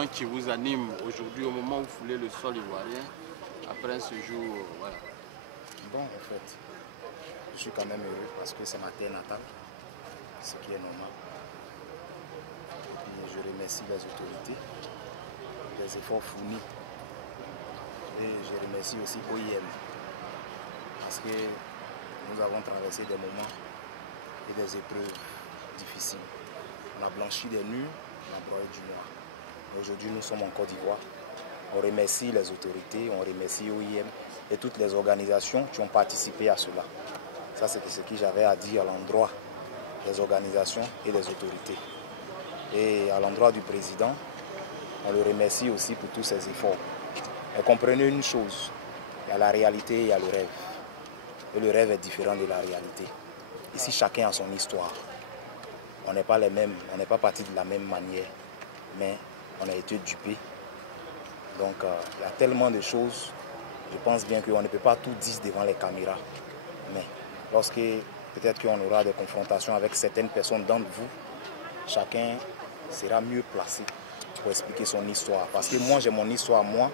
Qui vous anime aujourd'hui au moment où vous foulez le sol ivoirien après ce jour, voilà. Bon, en fait, je suis quand même heureux parce que c'est ma terre natale, ce qui est normal. Et puis je remercie les autorités des efforts fournis. Et je remercie aussi OIM parce que nous avons traversé des moments et des épreuves difficiles. On a blanchi des nuits, on a broyé du noir. Aujourd'hui, nous sommes en Côte d'Ivoire. On remercie les autorités, on remercie OIM et toutes les organisations qui ont participé à cela. Ça, c'est ce que j'avais à dire à l'endroit des organisations et des autorités. Et à l'endroit du président, on le remercie aussi pour tous ses efforts. Mais comprenez une chose, il y a la réalité et il y a le rêve. Et le rêve est différent de la réalité. Ici, chacun a son histoire. On n'est pas les mêmes, on n'est pas partis de la même manière, mais on a été dupés. Donc, il y a tellement de choses. Je pense bien qu'on ne peut pas tout dire devant les caméras. Mais lorsque peut-être qu'on aura des confrontations avec certaines personnes d'entre vous, chacun sera mieux placé pour expliquer son histoire. Parce que moi, j'ai mon histoire, moi,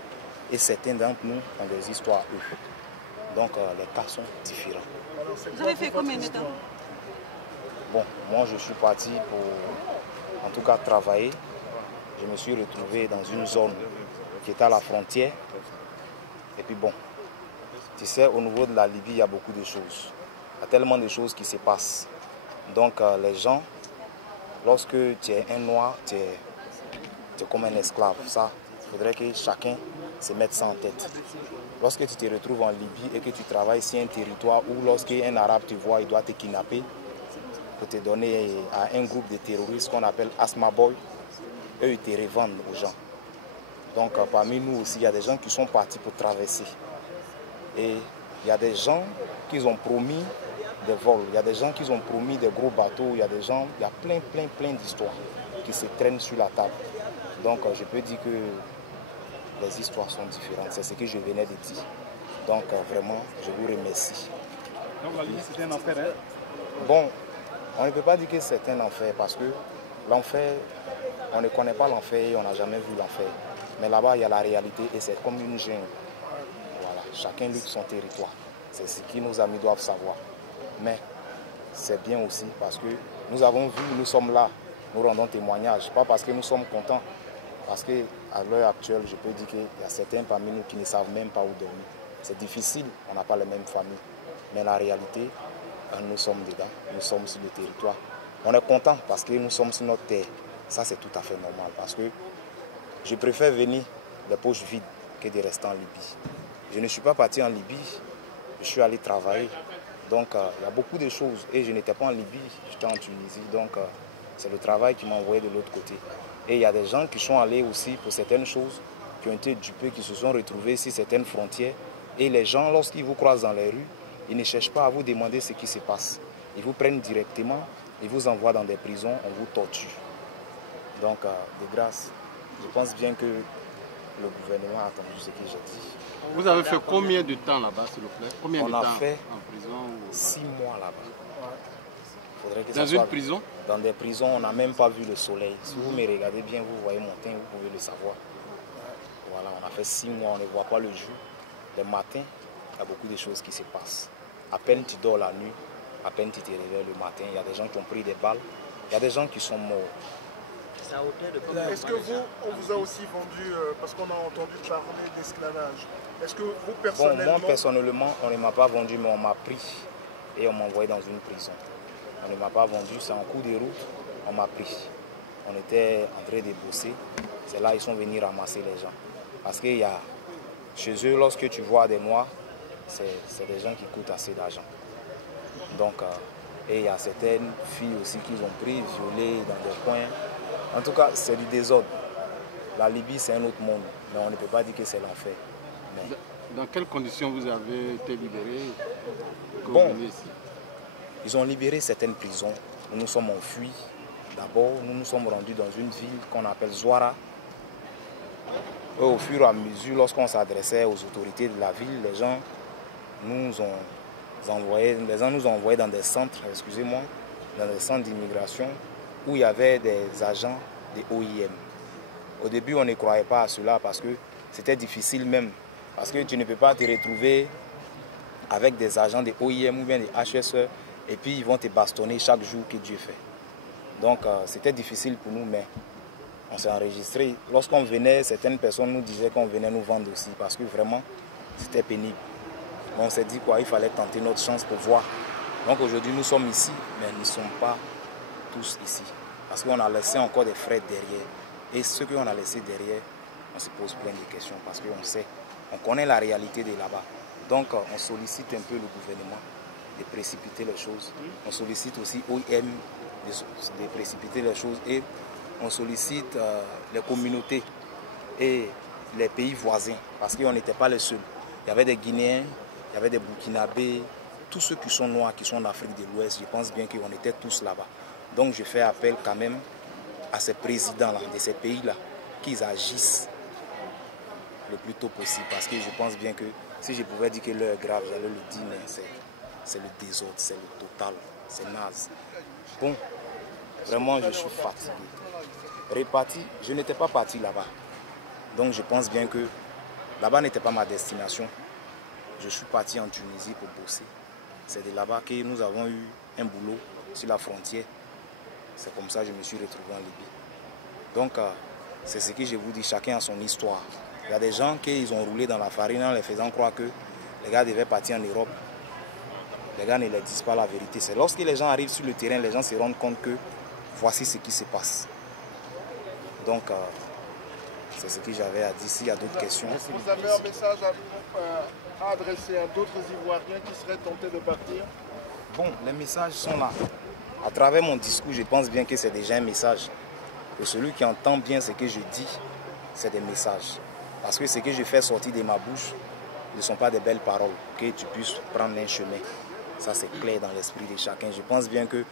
et certains d'entre nous ont des histoires, eux. Donc, les cas sont différents. Vous avez fait combien de temps? Bon, moi, je suis parti pour, en tout cas, travailler. Je me suis retrouvé dans une zone qui est à la frontière. Et puis bon, tu sais, au niveau de la Libye, il y a beaucoup de choses. Il y a tellement de choses qui se passent. Donc les gens, lorsque tu es un noir, tu es comme un esclave. Ça, il faudrait que chacun se mette ça en tête. Lorsque tu te retrouves en Libye et que tu travailles sur un territoire où lorsqu'un arabe te voit, il doit te kidnapper pour te donner à un groupe de terroristes qu'on appelle Asma Boy, eux, ils te revendent aux gens. Donc parmi nous aussi, il y a des gens qui sont partis pour traverser. Et il y a des gens qui ont promis des vols, il y a des gens qui ont promis des gros bateaux, il y a des gens, il y a plein d'histoires qui se traînent sur la table. Donc je peux dire que les histoires sont différentes, c'est ce que je venais de dire. Donc vraiment, je vous remercie. Donc la Libye, c'était un enfer, hein? Bon, on ne peut pas dire que c'est un enfer parce que l'enfer, on ne connaît pas l'enfer et on n'a jamais vu l'enfer. Mais là-bas, il y a la réalité et c'est comme une jungle. Voilà, chacun lutte son territoire. C'est ce que nos amis doivent savoir. Mais c'est bien aussi parce que nous avons vu, nous sommes là, nous rendons témoignage. Pas parce que nous sommes contents, parce qu'à l'heure actuelle, je peux dire qu'il y a certains parmi nous qui ne savent même pas où dormir. C'est difficile, on n'a pas les mêmes familles. Mais la réalité, nous sommes dedans, nous sommes sur le territoire. On est content parce que nous sommes sur notre terre. Ça, c'est tout à fait normal parce que je préfère venir les poches vides que de rester en Libye. Je ne suis pas parti en Libye, je suis allé travailler. Donc, il y a beaucoup de choses. Et je n'étais pas en Libye, j'étais en Tunisie. Donc, c'est le travail qui m'a envoyé de l'autre côté. Et il y a des gens qui sont allés aussi pour certaines choses, qui ont été dupés, qui se sont retrouvés sur certaines frontières. Et les gens, lorsqu'ils vous croisent dans les rues, ils ne cherchent pas à vous demander ce qui se passe. Ils vous prennent directement, ils vous envoient dans des prisons, on vous torture. Donc, de grâce, je pense bien que le gouvernement a entendu ce que j'ai dit. Vous avez fait combien de temps là-bas, s'il vous plaît? Combien de temps fait en prison ou... 6 mois là-bas. Dans une prison? Dans des prisons, on n'a même pas vu le soleil. Si vous me regardez bien, vous voyez mon teint, vous pouvez le savoir. Voilà, on a fait 6 mois, on ne voit pas le jour. Le matin, il y a beaucoup de choses qui se passent. À peine tu dors la nuit, à peine tu te réveilles le matin, il y a des gens qui ont pris des balles, il y a des gens qui sont morts. Est-ce que vous, on vous a aussi vendu, parce qu'on a entendu parler d'esclavage, est-ce que vous personnellement... Bon, moi personnellement, on ne m'a pas vendu, mais on m'a pris et on m'a envoyé dans une prison. On ne m'a pas vendu, c'est en cours de route, on m'a pris. On était en train de bosser, c'est là qu'ils sont venus ramasser les gens. Parce qu'il y a, chez eux, lorsque tu vois des noirs, c'est des gens qui coûtent assez d'argent. Donc, et il y a certaines filles aussi qu'ils ont pris, violées dans des coins. En tout cas, c'est du désordre. La Libye, c'est un autre monde, mais on ne peut pas dire que c'est l'enfer. Mais... Dans quelles conditions vous avez été libéré? Bon, ils ont libéré certaines prisons. Nous nous sommes enfuis. D'abord, nous nous sommes rendus dans une ville qu'on appelle Zouara. Et au fur et à mesure, lorsqu'on s'adressait aux autorités de la ville, les gens nous ont envoyés dans des centres, excusez-moi, dans des centres d'immigration où il y avait des agents de OIM. Au début, on ne croyait pas à cela parce que c'était difficile même. Parce que tu ne peux pas te retrouver avec des agents des OIM ou bien des HSE et puis ils vont te bastonner chaque jour que Dieu fait. Donc c'était difficile pour nous, mais on s'est enregistré. Lorsqu'on venait, certaines personnes nous disaient qu'on venait nous vendre aussi parce que vraiment c'était pénible. Mais on s'est dit quoi, il fallait tenter notre chance pour voir. Donc aujourd'hui nous sommes ici, mais nous ne sommes pas tous ici. Parce qu'on a laissé encore des frais derrière. Et ce qu'on a laissé derrière, on se pose plein de questions parce qu'on sait, on connaît la réalité de là-bas. Donc on sollicite un peu le gouvernement de précipiter les choses. On sollicite aussi OIM de précipiter les choses et on sollicite les communautés et les pays voisins parce qu'on n'était pas les seuls. Il y avait des Guinéens, il y avait des Burkinabés, tous ceux qui sont noirs, qui sont en Afrique de l'Ouest, je pense bien qu'on était tous là-bas. Donc je fais appel quand même à ces présidents-là, de ces pays-là, qu'ils agissent le plus tôt possible. Parce que je pense bien que si je pouvais dire que l'heure est grave, j'allais le dire, mais c'est le désordre, c'est le total, c'est naze. Bon, vraiment je suis fatigué. Reparti, je n'étais pas parti là-bas. Donc je pense bien que là-bas n'était pas ma destination. Je suis parti en Tunisie pour bosser. C'est de là-bas que nous avons eu un boulot sur la frontière. C'est comme ça que je me suis retrouvé en Libye. Donc, c'est ce que je vous dis, chacun a son histoire. Il y a des gens qui ont roulé dans la farine en les faisant croire que les gars devaient partir en Europe. Les gars ne leur disent pas la vérité. C'est lorsque les gens arrivent sur le terrain, les gens se rendent compte que voici ce qui se passe. Donc, c'est ce que j'avais à dire. S'il y a d'autres questions. Vous avez un message à adresser à d'autres Ivoiriens qui seraient tentés de partir? Bon, les messages sont là. À travers mon discours, je pense bien que c'est déjà un message. Et celui qui entend bien ce que je dis, c'est des messages. Parce que ce que je fais sortir de ma bouche ne sont pas des belles paroles, que tu puisses prendre un chemin. Ça, c'est clair dans l'esprit de chacun. Je pense bien que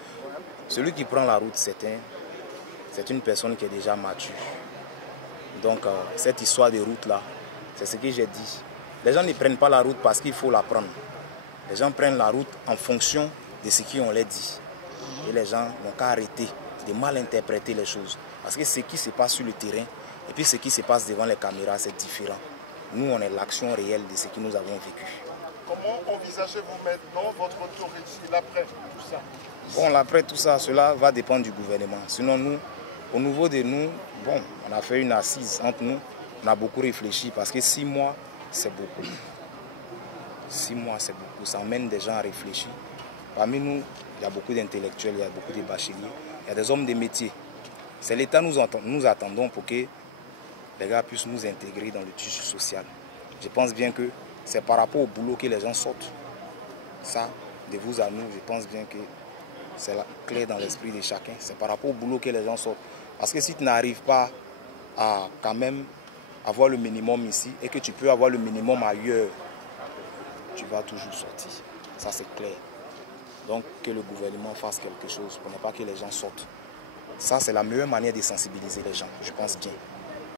celui qui prend la route, c'est une personne qui est déjà mature. Donc, cette histoire de route-là, c'est ce que j'ai dit. Les gens ne prennent pas la route parce qu'il faut la prendre. Les gens prennent la route en fonction de ce qu'on leur dit. Et les gens n'ont qu'à arrêter de mal interpréter les choses. Parce que ce qui se passe sur le terrain et puis ce qui se passe devant les caméras, c'est différent. Nous, on est l'action réelle de ce que nous avons vécu. Comment envisagez-vous maintenant votre retour ici, l'après tout ça? Bon, l'après tout ça, cela va dépendre du gouvernement. Sinon, nous, au niveau de nous, bon, on a fait une assise entre nous. On a beaucoup réfléchi parce que 6 mois, c'est beaucoup. 6 mois, c'est beaucoup. Ça emmène des gens à réfléchir. Parmi nous, il y a beaucoup d'intellectuels, il y a beaucoup de bacheliers, il y a des hommes de métier. C'est l'État nous attendons pour que les gars puissent nous intégrer dans le tissu social. Je pense bien que c'est par rapport au boulot que les gens sortent. Ça, de vous à nous, je pense bien que c'est clair dans l'esprit de chacun. C'est par rapport au boulot que les gens sortent. Parce que si tu n'arrives pas à quand même avoir le minimum ici et que tu peux avoir le minimum ailleurs, tu vas toujours sortir. Ça, c'est clair. Donc, que le gouvernement fasse quelque chose pour ne pas que les gens sortent. Ça, c'est la meilleure manière de sensibiliser les gens, je pense bien.